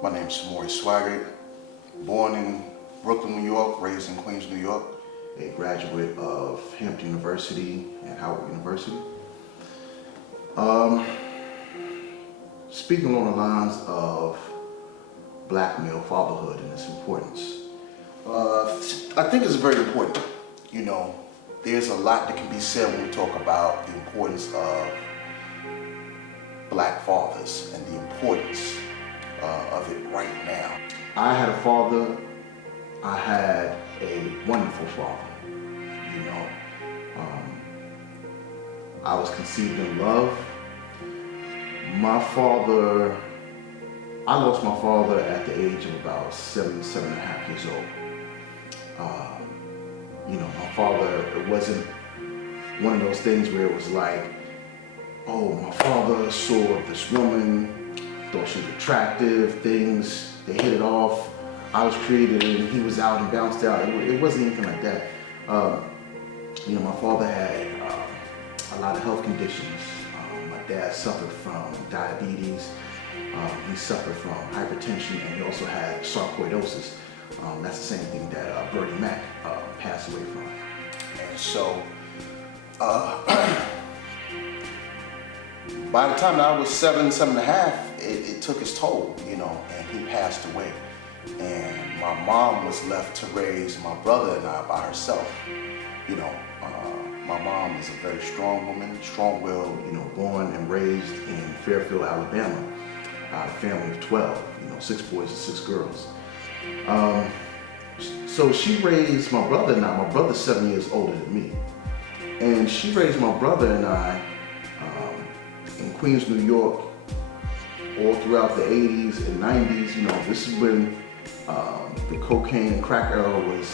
My name is Maurice Swaggart, born in Brooklyn, New York, raised in Queens, New York, a graduate of Hampton University and Howard University. Speaking along the lines of black male fatherhood and its importance, I think it's very important. You know, there's a lot that can be said when we talk about the importance of black fathers and the importance of it right now. I had a father. I had a wonderful father. You know, I was conceived in love. My father, I lost my father at the age of about 7.5 years old. You know, my father, it wasn't one of those things where it was like, oh, my father saw this woman, thought she was attractive, things, they hit it off. I was created and he was out and bounced out. It wasn't anything like that. You know, my father had a lot of health conditions. My dad suffered from diabetes. He suffered from hypertension, and he also had sarcoidosis. That's the same thing that Bertie Mac passed away from. And so, by the time that I was 7.5, it took its toll, you know, and he passed away. And my mom was left to raise my brother and I by herself. You know, my mom is a very strong woman, strong-willed, you know, born and raised in Fairfield, Alabama, a family of 12, you know, 6 boys and 6 girls. So she raised my brother and I. My brother's 7 years older than me. And she raised my brother and I in Queens, New York, all throughout the 80s and 90s. You know, this is when the cocaine and crack era was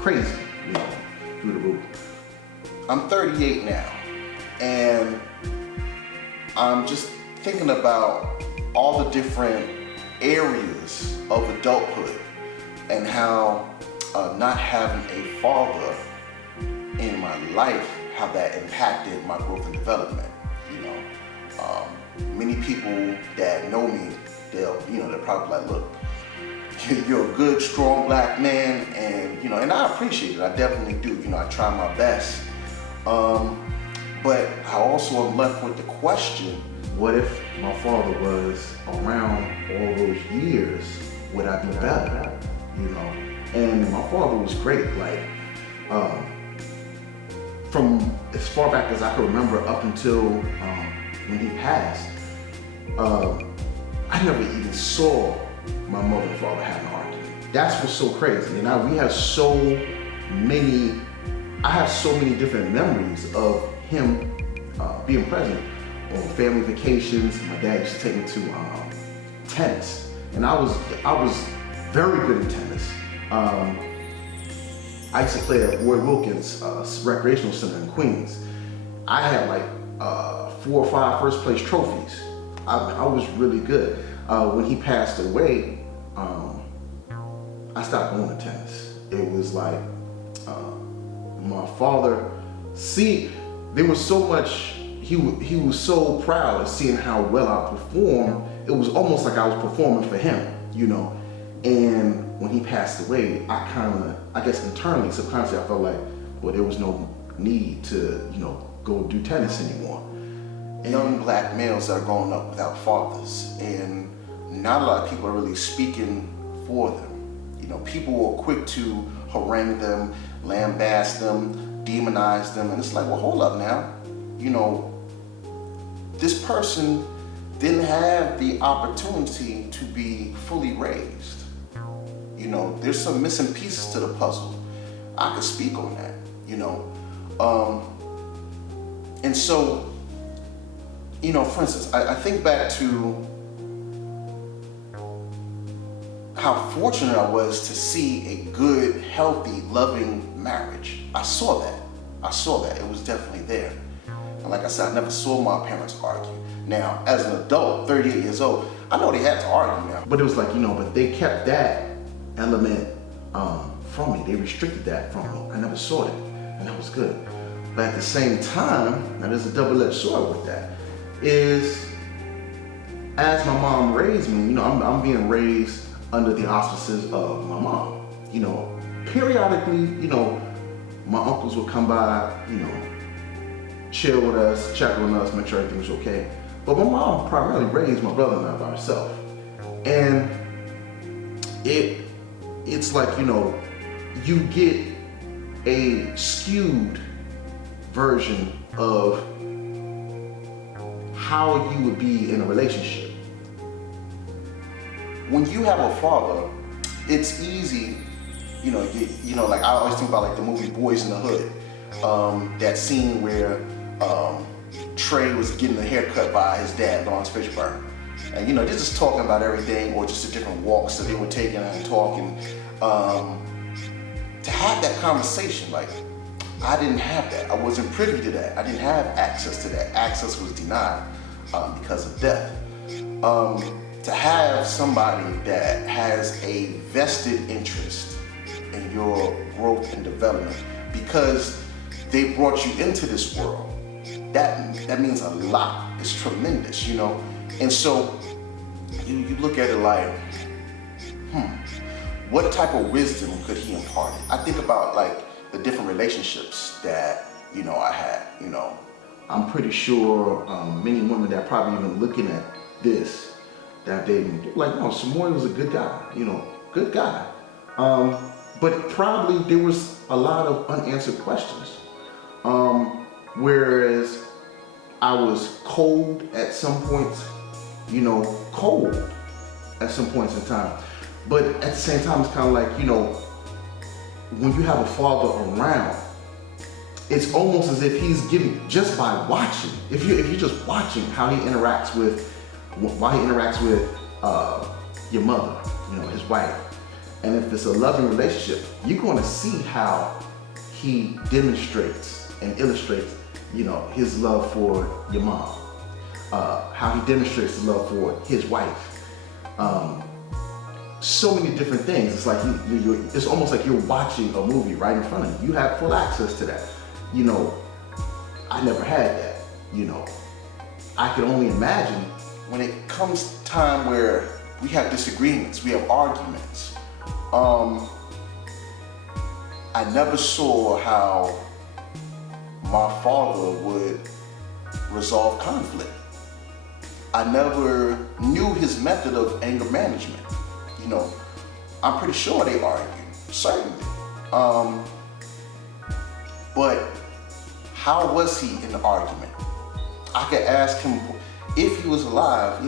crazy, you know, through the roof. I'm 38 now, and I'm just thinking about all the different areas of adulthood and how not having a father in my life, how that impacted my growth and development. You know, many people that know me, they're probably like, look, you're a good, strong black man, and you know, and I appreciate it. I definitely do. You know, I try my best. But I also am left with the question: what if my father was around all those years? Would I be better? You know, and my father was great. Like, from as far back as I can remember up until when he passed, I never even saw my mother and father have an argument. That's what's so crazy. And I have so many different memories of him being present on family vacations. My dad used to take me to tennis, and I was very good in tennis. I used to play at Roy Wilkins Recreational Center in Queens. I had like 4 or 5 first place trophies. I was really good. When he passed away, I stopped going to tennis. It was like my father, there was so much, he was so proud of seeing how well I performed. It was almost like I was performing for him, you know. And when he passed away, I guess internally, subconsciously, I felt like, well, there was no need to, you know, go do tennis anymore. Young black males that are growing up without fathers, and not a lot of people are really speaking for them. You know, people are quick to harangue them, lambast them, demonize them, and it's like, well, hold up now. You know, this person didn't have the opportunity to be fully raised. You know, there's some missing pieces to the puzzle. I could speak on that, you know. And so, you know, for instance, I think back to how fortunate I was to see a good, healthy, loving marriage. I saw that. It was definitely there. And like I said, I never saw my parents argue. Now, as an adult, 38 years old, I know they had to argue now. But it was like, you know, but they kept that element from me. They restricted that from me. I never saw it, and that was good. But at the same time, now there's a double-edged sword with that, is as my mom raised me, I'm being raised under the auspices of my mom. Periodically, my uncles would come by, chill with us, check on us, make sure everything was okay. But my mom primarily raised my brother and I by herself. And it's like, you get a skewed version of how you would be in a relationship. When you have a father, it's easy, like I always think about like the movie Boys in the Hood. That scene where Trey was getting a haircut by his dad, Lawrence Fishburne. And they're just talking about everything, or just the different walks that they were taking and talking. To have that conversation, like, I didn't have that. I wasn't privy to that. I didn't have access to that. Access was denied because of death. To have somebody that has a vested interest in your growth and development because they brought you into this world, that means a lot. It's tremendous, And so you look at it like, what type of wisdom could he impart? I think about like the different relationships that, I had, I'm pretty sure many women that probably even looking at this, that they like, no, Samoy was a good guy, good guy. But probably there was a lot of unanswered questions. Whereas I was cold at some points, cold at some points in time. But at the same time, it's kind of like, when you have a father around, it's almost as if he's giving, just by watching, if you're just watching how he interacts with your mother, his wife. And if it's a loving relationship, you're going to see how he demonstrates and illustrates, his love for your mom, how he demonstrates the love for his wife. So many different things. It's like it's almost like you're watching a movie right in front of you. You have full access to that. I never had that. I can only imagine when it comes time where we have disagreements, we have arguments. I never saw how my father would resolve conflict. I never knew his method of anger management. I'm pretty sure they argued, certainly. But how was he in the argument? I could ask him if he was alive,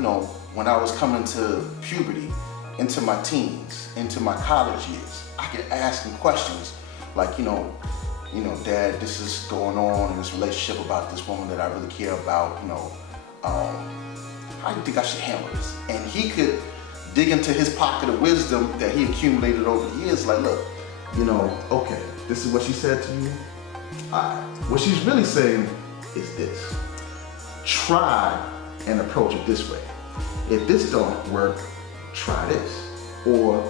when I was coming to puberty, into my teens, into my college years. I could ask him questions like, Dad, this is going on in this relationship about this woman that I really care about, how do you think I should handle this? And he could dig into his pocket of wisdom that he accumulated over the years, like, look, okay, this is what she said to you. What she's really saying is this. Try and approach it this way. If this don't work, try this. Or,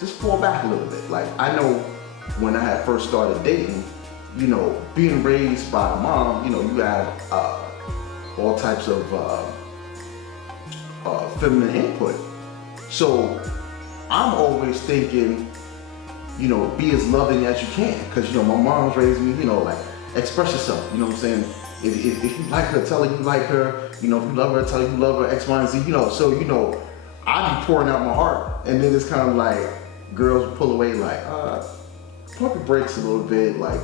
just fall back a little bit. Like, I know when I had first started dating, being raised by a mom, you have all types of feminine input. So I'm always thinking, be as loving as you can. Because, my mom's raised me, like, express yourself. You know what I'm saying? If you like her, tell her you like her. If you love her, tell her you love her, X, Y, and Z. So, I be pouring out my heart. And then it's kind of like, girls pull away like, pump your brakes a little bit. Like,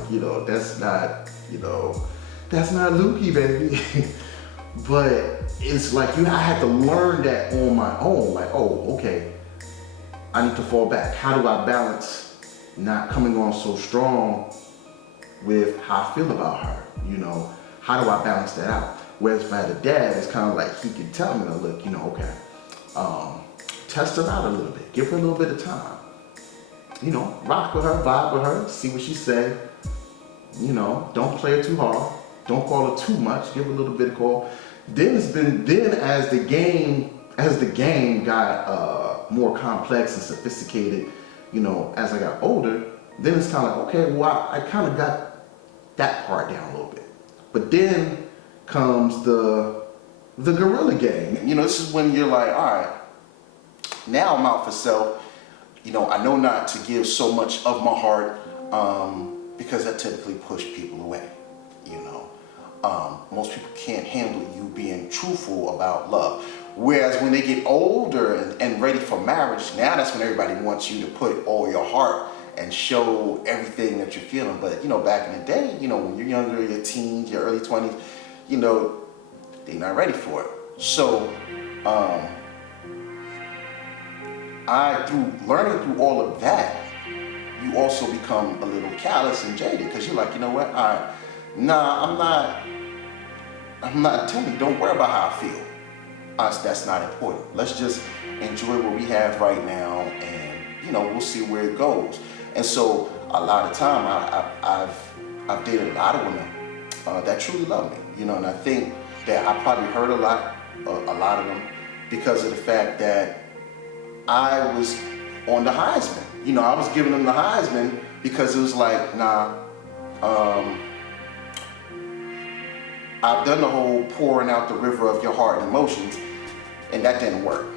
that's not Lukey, baby. But it's like, I had to learn that on my own. Like, oh, okay, I need to fall back. How do I balance not coming on so strong with how I feel about her? How do I balance that out? Whereas if I had a dad, it's kind of like he could tell me, look, okay, test her out a little bit. Give her a little bit of time. Rock with her, vibe with her, see what she say. Don't play her too hard. Don't call her too much. Give her a little bit of call. Then as the game got more complex and sophisticated, as I got older, then it's kind of like, okay, well, I kind of got that part down a little bit. But then comes the the guerrilla gang. You know, this is when you're like, all right, now I'm out for self. You know, I know not to give so much of my heart because that typically push people away. You know, most people can't handle you being truthful about love. Whereas when they get older and ready for marriage, now that's when everybody wants you to put all your heart and show everything that you're feeling. But, you know, back in the day, you know, when you're younger, your teens, your early 20s, you know, they're not ready for it. So, through learning through all of that, you also become a little callous and jaded because you're like, you know what, I'm not telling you, don't worry about how I feel. That's not important. Let's just enjoy what we have right now, and you know, we'll see where it goes. And so a lot of time I've dated a lot of women that truly love me, you know, and I think that I probably hurt a lot of them because of the fact that I was on the Heisman. You know, I was giving them the Heisman because it was like, nah, I've done the whole pouring out the river of your heart and emotions, and that didn't work.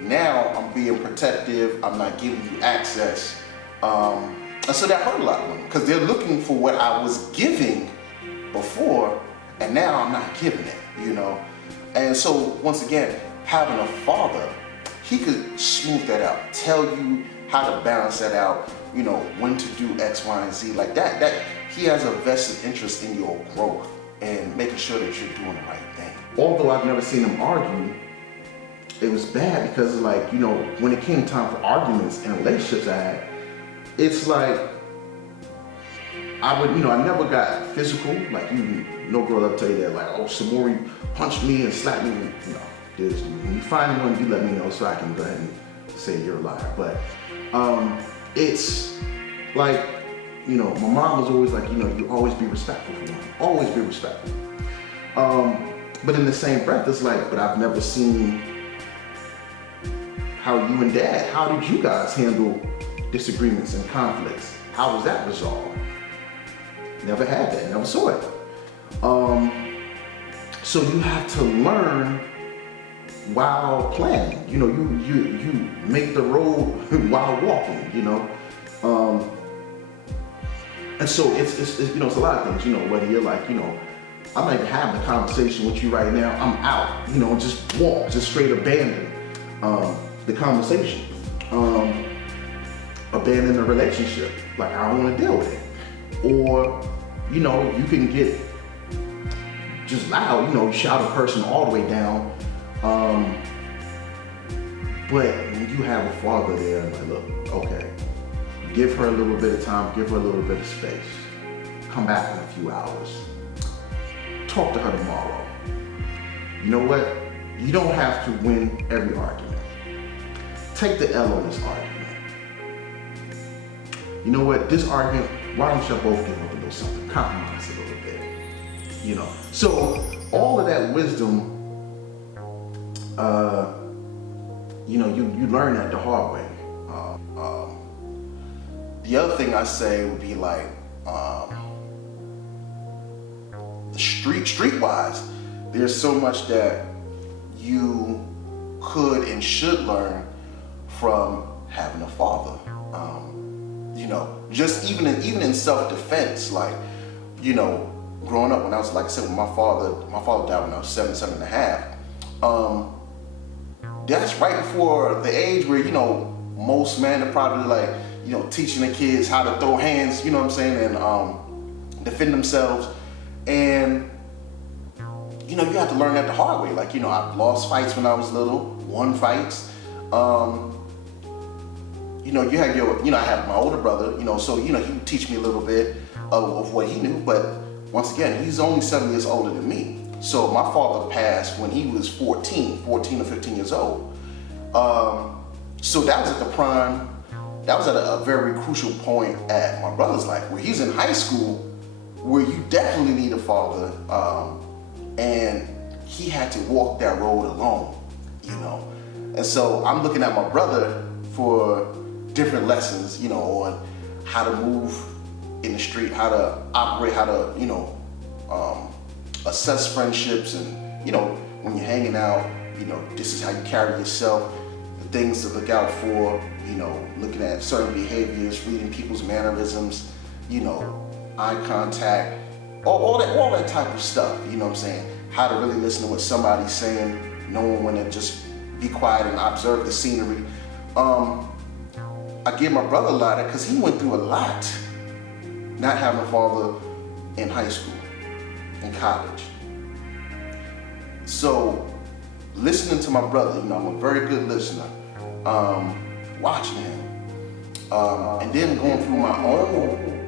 Now I'm being protective, I'm not giving you access. And so that hurt a lot of women because they're looking for what I was giving before, and now I'm not giving it, you know. And so once again, having a father, he could smooth that out, tell you how to balance that out, you know, when to do X, Y, and Z, like that. That he has a vested interest in your growth and making sure that you're doing the right thing. Although I've never seen them argue, it was bad because, like, you know, when it came time for arguments in relationships I had, it's like I never got physical. Like, no girl ever tell you that, like, oh, Samori punched me and slapped me. You know, when you find one, you let me know so I can go ahead and say you're a liar. But it's like, you know, my mom was always like, you know, you always be respectful for one. Always be respectful. But in the same breath, it's like, but I've never seen how you and Dad, how did you guys handle disagreements and conflicts? How was that resolved? Never had that, never saw it. So you have to learn while planning. You know, you make the road while walking, you know. And so it's you know, it's a lot of things, you know, whether you're like, you know, I'm not even having a conversation with you right now, I'm out, you know, just walk, just straight abandon the conversation. Abandon the relationship, like I don't want to deal with it. Or, you know, you can get just loud, you know, shout a person all the way down. But when you have a father there, like, look, okay, give her a little bit of time, give her a little bit of space. Come back in a few hours. Talk to her tomorrow. You know what? You don't have to win every argument. Take the L on this argument. You know what? This argument, why don't y'all both give up a little something? Compromise a little bit. You know? So all of that wisdom, you know, you learn that the hard way. The other thing I say would be like, streetwise, there's so much that you could and should learn from having a father. You know, just even in self-defense, like, you know, growing up when I was, like I said, when my father died when I was 7 and a half. That's right before the age where, you know, most men are probably like, you know, teaching the kids how to throw hands, you know what I'm saying, and defend themselves. And, you know, you have to learn that the hard way. Like, you know, I've lost fights when I was little, won fights. You know, you have your, you know, I have my older brother, you know, so, you know, he would teach me a little bit of what he knew. But once again, he's only 7 years older than me. So my father passed when he was 14 or 15 years old. So that was at the prime, that was at a very crucial point at my brother's life, where he's in high school, where you definitely need a father, and he had to walk that road alone, you know. And so I'm looking at my brother for different lessons, you know, on how to move in the street, how to operate, how to, you know, assess friendships and when you're hanging out, this is how you carry yourself, the things to look out for, looking at certain behaviors, reading people's mannerisms, eye contact, all that type of stuff, you know what I'm saying? How to really listen to what somebody's saying, knowing when to just be quiet and observe the scenery. I give my brother a lot of that because he went through a lot not having a father in high school, in college. So listening to my brother, I'm a very good listener, watching him, and then going through my own